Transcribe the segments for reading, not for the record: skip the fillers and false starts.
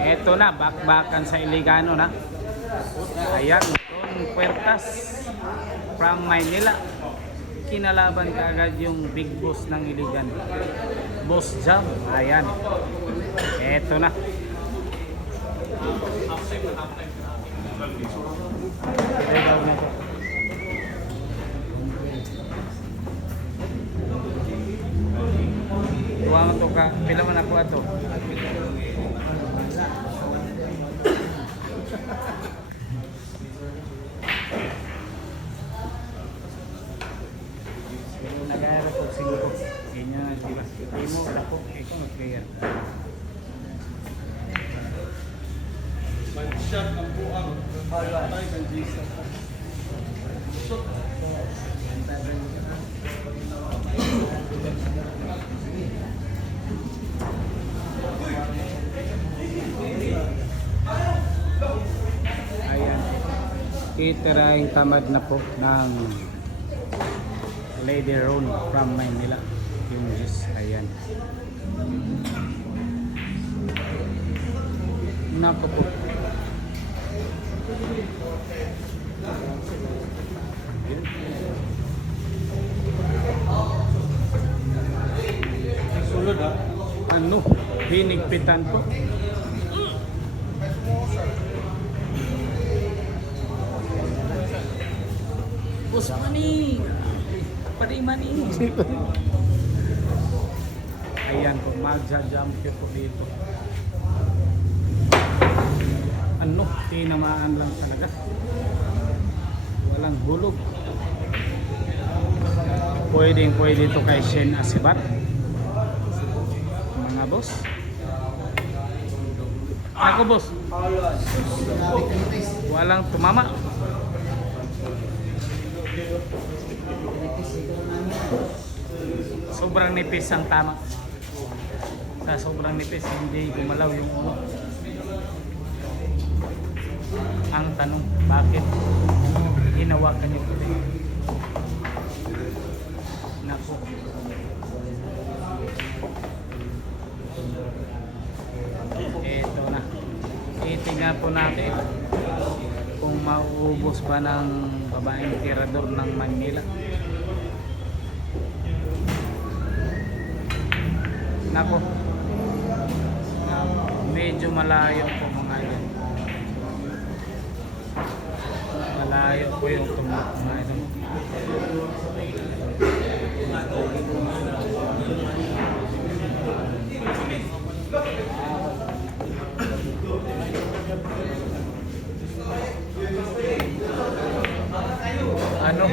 Eto na, bakbakan sa Iligano na. Ayan, Don Puertas from Maynila. Kinalaban kaagad yung big boss ng Iligan. Boss Jam. Ayan. Eto na. Regaw na to. Tuwa mo to ka. Pila man ako ato. Nag-aaral po siguro. Ganyan na, diba? Hindi mo, wala po. Ikaw mag-clear. Mag-shot ang buang. Patay ng Jesus. Ayan. Titirahin tamad na po ng Lady Ron from Maynila. Yung Diyos. Ayan. Nako po. Sulod ha? Ano? Hinigpitan po. Bus money. Pari money. Ayan po, magja-jump po dito. Ano? Tinamaan lang talaga. Walang hulog. Pwede ito kay Shen Asibat. Mga boss. Ako boss. Walang tumama. Sobrang nipis ang tama. Sa sobrang nipis, hindi gumalaw yung ulo. Ang tanong, bakit hinawakan niyo ito? Naku. Ito na. Itingnan po natin kung mauubos ba ng babaeng tirador ng Manila. Nako. Medyo malayo po mga yan. Malayo po yung tumakbo mga ito. Ano?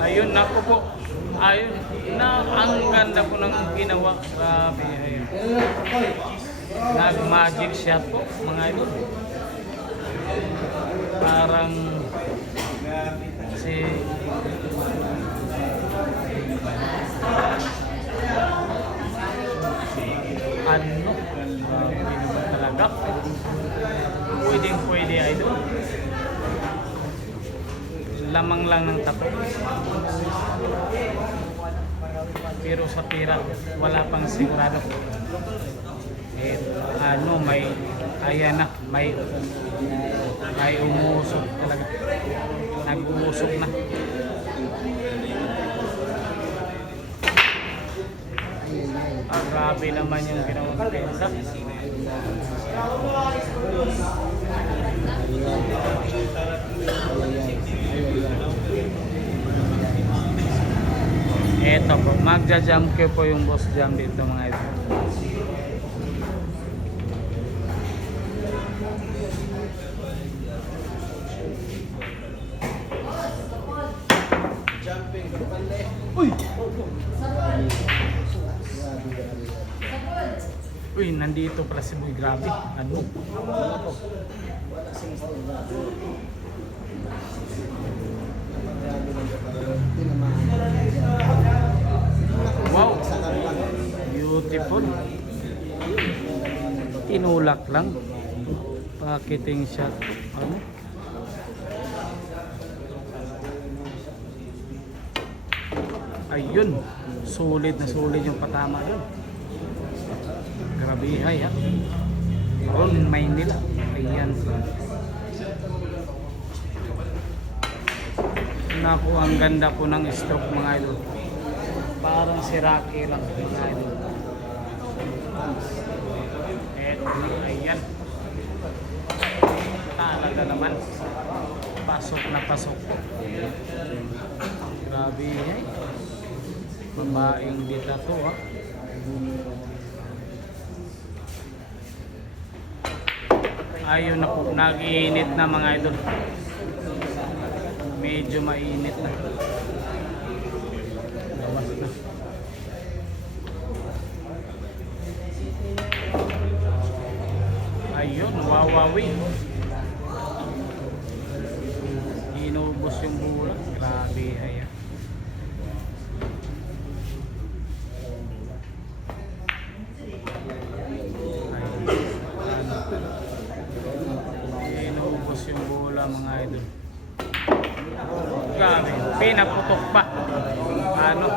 Ayun, naku po. Ayun, ang ganda po ng ginawa. Grabe, ayun. Nag-magic shot po, mga ito. Parang si ano, talaga. Pwede idol. Lamang lang ng tapo. Pero sa tira, wala pang sigurado. Ano, may ayan na, may umuusok talaga. Nag-uusok na. Grabe naman yung ginawa ng pensa. Eto po, magja-jump po yung boss jam dito mga ito. Jumping. Uy! Uy, nandito pala si Boy. Grabe. Ano? Wow! Beautiful. Tinulak lang. Pocketing shot. Ano? Ayun. Sulit na sulit yung patama yun. Grabihay ha. Ron Maynila. Ayan. Naku, ang ganda po ng stroke mga idol. Parang si Rocky lang mga idol. Eto, ayan. Talaga naman. Pasok na pasok po. Grabe yan. Babaeng dita to ha. Ayun na po. Nag-iinit na mga idol. Medyo mainit na. Labas na. Ayun, wawawi. Inubos yung bola. Grabe, ayan. Inubos yung bola mga idol. Grabe, pinaputok pa. Ano?